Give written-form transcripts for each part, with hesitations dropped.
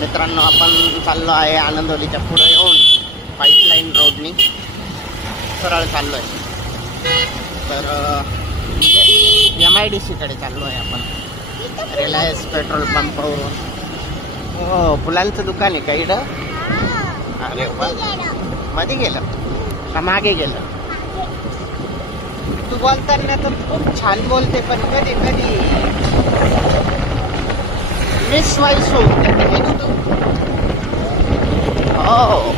मित्रांनो आपण चाललो आहे आनंदवलीच्या पुढे येऊन पाईपलाईन रोडनी सरळ चाललो आहे. तर MIDC कडे चाललो आहे आपण, रिलायन्स पेट्रोल पंपावरून. हो, फुलांचं दुकान आहे का इकडं? अरे वा, मध्ये गेलं का मागे गेलं? तू बोलताना तर खूप छान बोलते, पण कधी कधी मिस व्हायस होते तू. हो,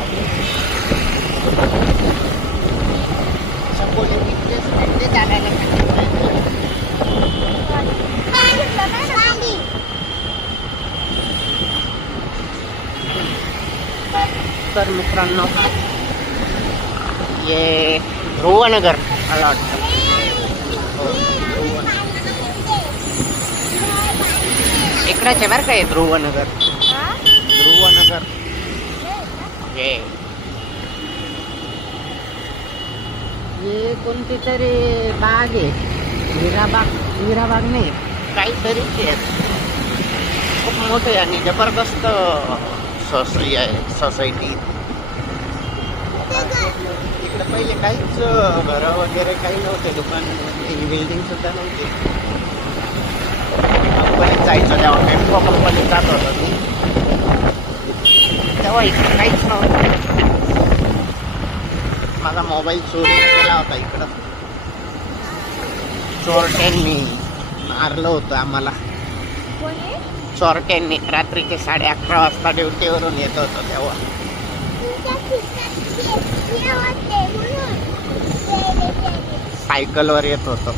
तर मित्रांनो ये ध्रुवनगर मला वाटतं. इकडेच आहे बरं का ध्रुवनगर. ये कोणती तरी बाग आहे, वीराबाग नाही काहीतरी खूप मोठे आणि जबरदस्त सोसायटी. इकडे पहिले काहीच घरं वगैरे काही नव्हते, दुकान बिल्डिंग सुद्धा नव्हती. कंपनीत जायचं तेव्हा मेट्रो कंपनीत जात होतं तेव्हा इकडे काहीच नव्हतं. माझा मोबाईल चोरी केला होता इकडं, चोरट्यांनी मारलं होतं आम्हाला. चोरट्यांनी रात्रीचे 11:30 वाजता ड्युटीवरून येत होतो तेव्हा. सायकलवर येत होतो.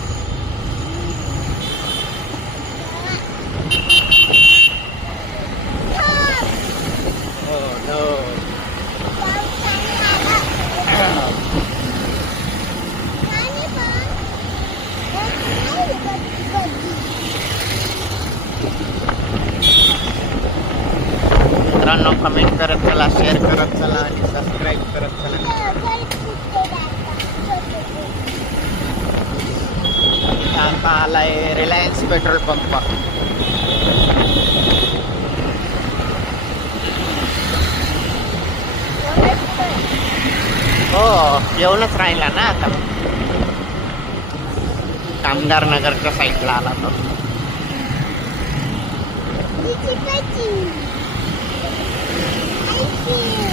मित्रांनो कमेंट करत चला, शेअर करत चला आणि सबस्क्राईब करत चला. आता आलाय रिलायन्स पेट्रोल पंप. हो, येऊनच राहिला ना आता. कामगार नगरच्या साईडला आला तो. I see.